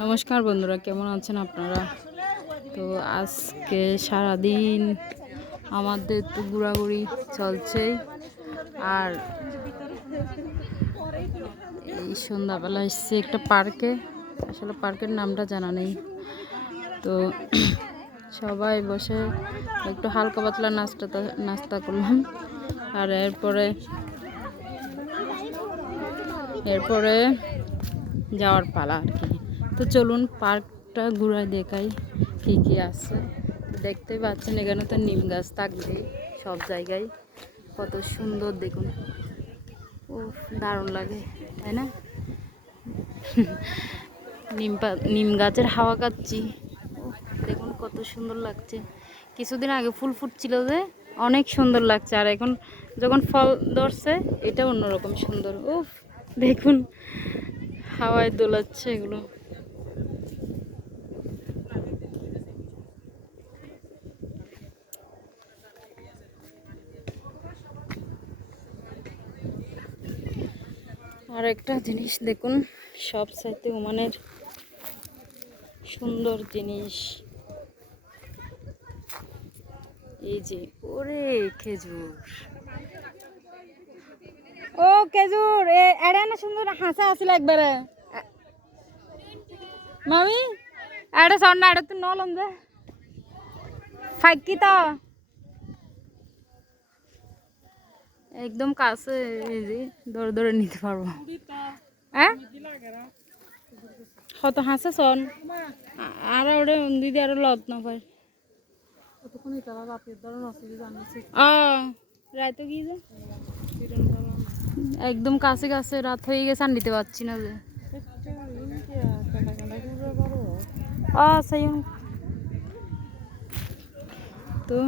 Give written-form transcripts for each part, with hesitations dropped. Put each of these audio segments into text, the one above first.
নমস্কার বন্ধুরা, কেমন আছেন আপনারা? তো আজকে সারাদিন আমাদের তো ঘোরাঘুরি চলছে। আর এই সন্ধ্যাবেলা এসেছি একটা পার্কে। আসলে পার্কের নামটা জানা নেই। তো সবাই বসে একটু হালকা পাতলা নাস্তা করলাম। আর এরপরে যাওয়ার পালা আর কি। তো চলুন পার্কটা ঘুরায় দেখাই কি কি আছে। দেখতেই পাচ্ছেন এখানে তো নিম গাছ থাকবে সব জায়গায়। কত সুন্দর দেখুন, ও দারুণ লাগে তাই না? নিম গাছের হাওয়া খাচ্ছি। দেখুন কত সুন্দর লাগছে। কিছুদিন আগে ফুল ফুটছিল যে অনেক সুন্দর লাগছে, আর এখন যখন ফল ধরছে এটা অন্যরকম সুন্দর। উফ দেখুন হাওয়ায় দোলাচ্ছে এগুলো। আর একটা জিনিস দেখুন, সব চাইতে ওমানের সুন্দর জিনিস এই যে ওরে খেজুর। ও খেজুর এড়ে না সুন্দর হাসা আসলে একবারে মামি এড়ে সন্না এড়ে তুই নলম যে ফাইকি তো একদম কাছে, এই যে ধরে ধরে নিতে পারবো। হ্যাঁ কত হাসা সন আর ওরে দিদি আরো লত না পাই রাতে কি যে একদম কাছে কাছে রাত হয়ে গেছে আর নিতে পারছি না যে। সেই তো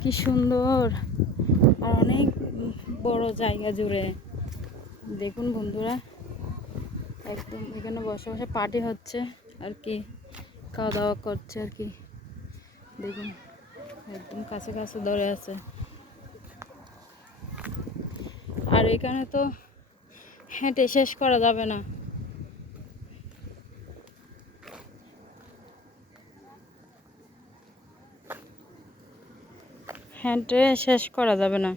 কি সুন্দর আর অনেক বড় জায়গা জুড়ে। দেখুন বন্ধুরা, একদম এখানে বসে বসে পার্টি হচ্ছে আর কি, খাওয়া দাওয়া করছে আর কি। দেখুন একদম কাছে কাছে ধরে আছে। আর এখানে তো হেঁটে শেষ করা যাবে না। হেঁটে শেষ করা যাবে না।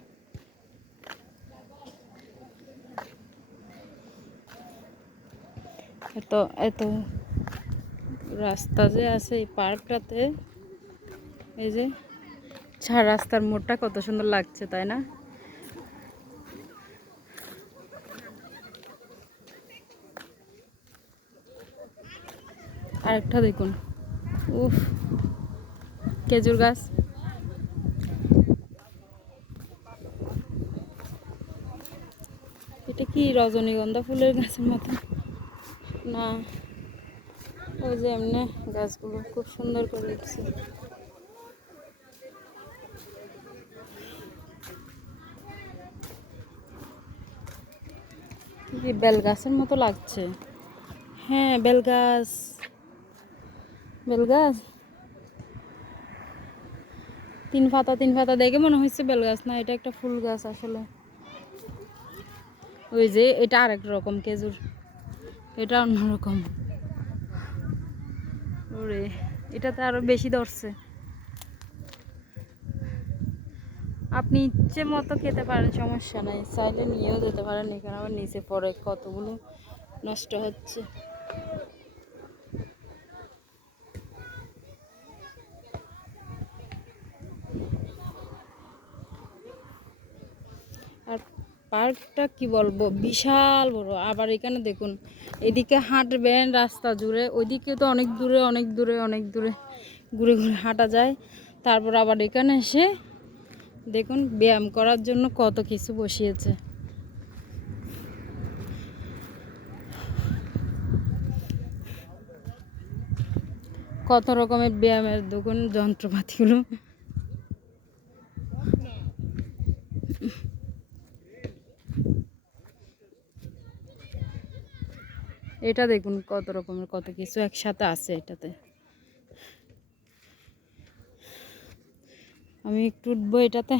এত এত রাস্তা যে আছে এই পার্কটাতে, এই যে রাস্তার মোড়টা কত সুন্দর লাগছে তাই না? আরেকটা দেখুন, উফ খেজুর গাছ। এটা কি রজনীগন্ধা ফুলের গাছের মতো না? ওই যে এমনি গাছগুলো খুব সুন্দর করে উঠছে। বেল গাছের মতো লাগছে। হ্যাঁ বেল গাছ, বেল গাছ তিন পাতা দেখে মনে হচ্ছে বেল গাছ না, এটা একটা ফুল গাছ আসলে। ওই যে এটা আরেক রকম খেজুর, এটা অন্যরকম। ওরে এটাতে আরো বেশি ধরছে। আপনি ইচ্ছে মতো খেতে পারেন, সমস্যা নাই, চাইলে নিয়েও যেতে পারেন। এখানে আবার নিচে পড়ে কতগুলো নষ্ট হচ্ছে। আর পার্কটা কি বলবো, বিশাল বড়। আবার এখানে দেখুন এদিকে হাঁটবেন রাস্তা জুড়ে, ওইদিকে তো অনেক দূরে অনেক দূরে অনেক দূরে ঘুরে ঘুরে হাঁটা যায়। তারপর আবার এখানে এসে দেখুন ব্যায়াম করার জন্য কত কিছু বসিয়েছে। কত রকমের ব্যায়ামের দেখুন যন্ত্রপাতিগুলো। এটা দেখুন কত রকমের কত কিছু একসাথে আছে এটাতে। আমি একটু উঠবো এটাতে,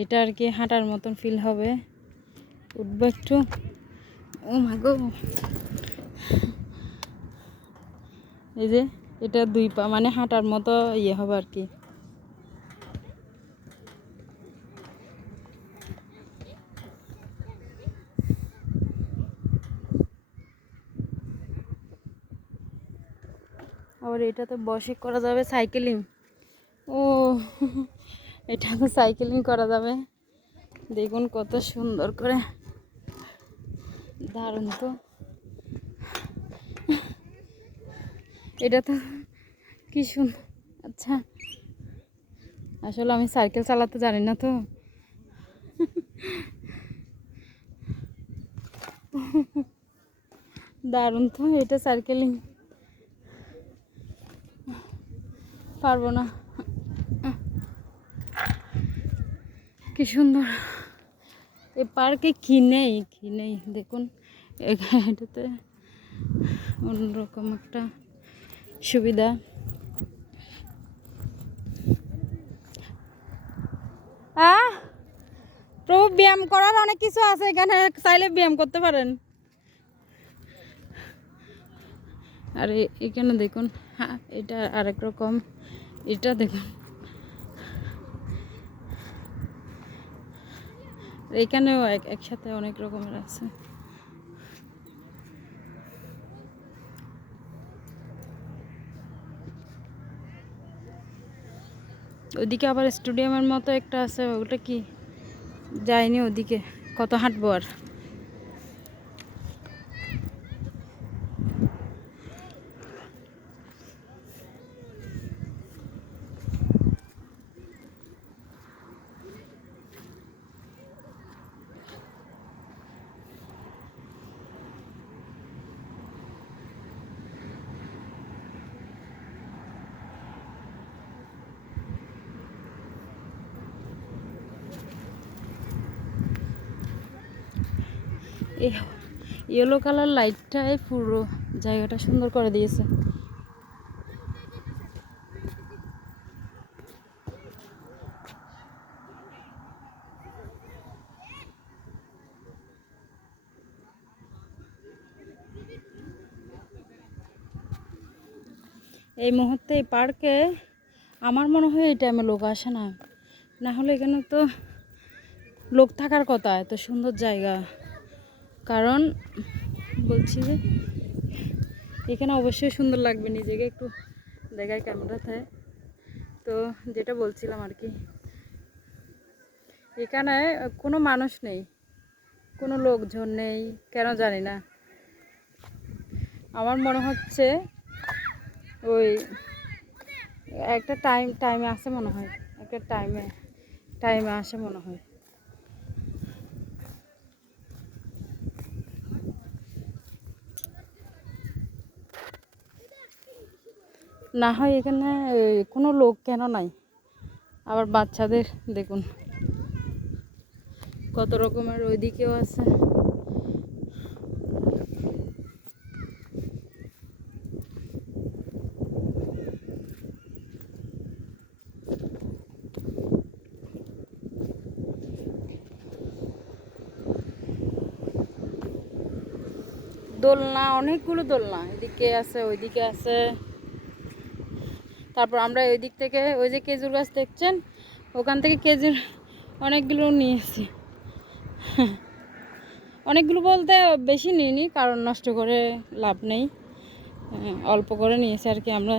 এটা আর কি হাঁটার মতন ফিল হবে। উঠবো একটু। ও মা গো, এই যে এটা 2 পা মানে হাঁটার মতো ইয়ে হবে আর কি। আবার এটাতে বসে করা যাবে সাইকেলিং। ও এটা তো সাইকেলিং করা যাবে। দেখুন কত সুন্দর করে, দারুণ তো। এটা তো কি সুন্দর। আচ্ছা, আসলে আমি সাইকেল চালাতে জানি না তো। দারুণ তো, এটা সাইকেলিং পারবো না। কি সুন্দর এই পার্কে, কি নেই দেখুন। এটাতে অন্যরকম একটা সুবিধা। প্রভু, ব্যায়াম করার অনেক কিছু আছে এখানে, চাইলে ব্যায়াম করতে পারেন। আর এখানে দেখুন, হ্যাঁ এটা আরেক রকম। এটা দেখুন, এখানেও একসাথে অনেক রকমের আছে। ওইদিকে আবার স্টেডিয়ামের মতো একটা আছে, ওটা কি যায়নি ওদিকে, কত হাঁটবো আর। এই ইয়েলো কালার লাইটটাই পুরো জায়গাটা সুন্দর করে দিয়েছে। এই মুহূর্তে এই পার্কে আমার মনে হয় এই টাইমে লোক আসে না, না হলে এখানে তো লোক থাকার কথা। এত সুন্দর জায়গা, কারণ বলছি যে এখানে অবশ্যই সুন্দর লাগবে। নিজেকে একটু দেখায় ক্যামেরাতে। তো যেটা বলছিলাম আর কি, এখানে কোনো মানুষ নেই, কোনো লোকজন নেই, কেন জানি না। আমার মনে হচ্ছে ওই একটা টাইমে আসে মনে হয়, একটা টাইমে আসে মনে হয়। না হয় এখানে কোনো লোক কেন নাই। আবার বাচ্চাদের দেখুন কত রকমের, ওইদিকেও আছে। দোলনা, অনেকগুলো দোলনা, এদিকে আছে ওইদিকে আছে। তারপর আমরা ওই দিক থেকে ওই যে খেজুর গাছ দেখছেন, ওখান থেকে খেজুর অনেকগুলো নিয়েছি। অনেকগুলো বলতে বেশি নিইনি, কারণ নষ্ট করে লাভ নেই। অল্প করে নিয়েছি আর কি, আমরা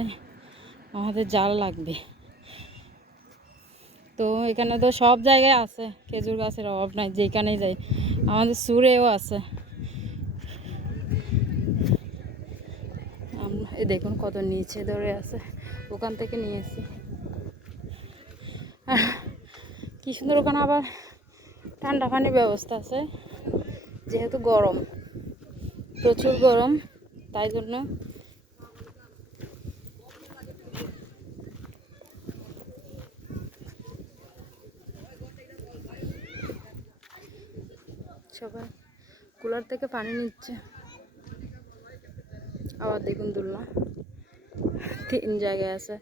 আমাদের জাল লাগবে তো। এখানে তো সব জায়গায় আছে, খেজুর গাছের অভাব নাই, যেখানেই যাই। আমাদের সুরেও আছে। এই দেখুন কত নিচে ধরে আছে, ওখান থেকে নিয়েছি। কি সুন্দর, ওখানে আবার ঠান্ডা পানির ব্যবস্থা আছে, যেহেতু গরম, প্রচুর গরম, তাই জন্য। সবাই কুলার থেকে পানি নিচ্ছে। আবার দেখুন দোলনা 3 জায়গায় আছে।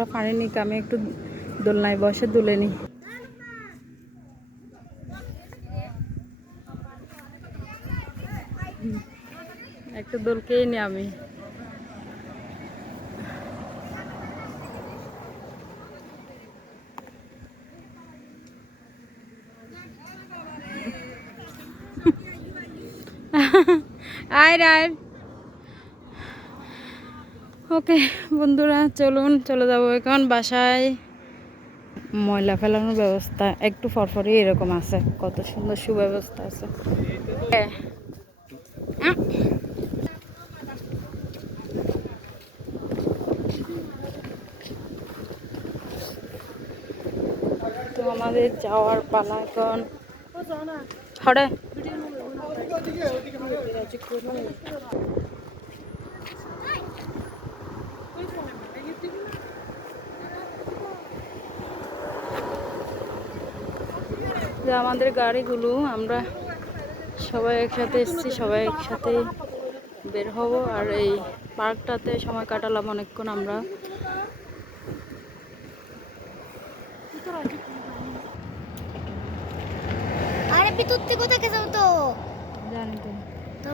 আমরা পানি নিক, আমি একটু দোলনায় বসে দুলে নিই। একটু দোলকেই নি আমি। আয় আয়। ওকে বন্ধুরা, চলুন চলে যাবো এখন বাসায়। ময়লা ফেলানোর ব্যবস্থা একটু ফরফরি এরকম আছে, কত সুন্দর সুব্যবস্থা আছে। তো আমাদের যাওয়ার পালা এখন। হরে যে আমাদের গাড়িগুলো, আমরা সবাই একসাথে এসেছি, সবাই একসাথে বের হব। আর এই পার্কটাতে সময় কাটালাম অনেকক্ষণ আমরা। আরে পিতুত্তি কোথায় গেছে তো? জানি তো তো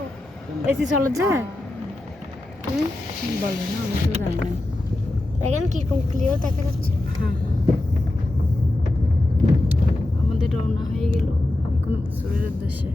এসি চলে যায় বলবে না, আমি তো জানি না। দেখেন কিরকম ক্লিয়ার দেখা যাচ্ছে। হ্যাঁ আমাদের রওনা হয়ে গেল এখন সুরের উদ্দেশ্যে।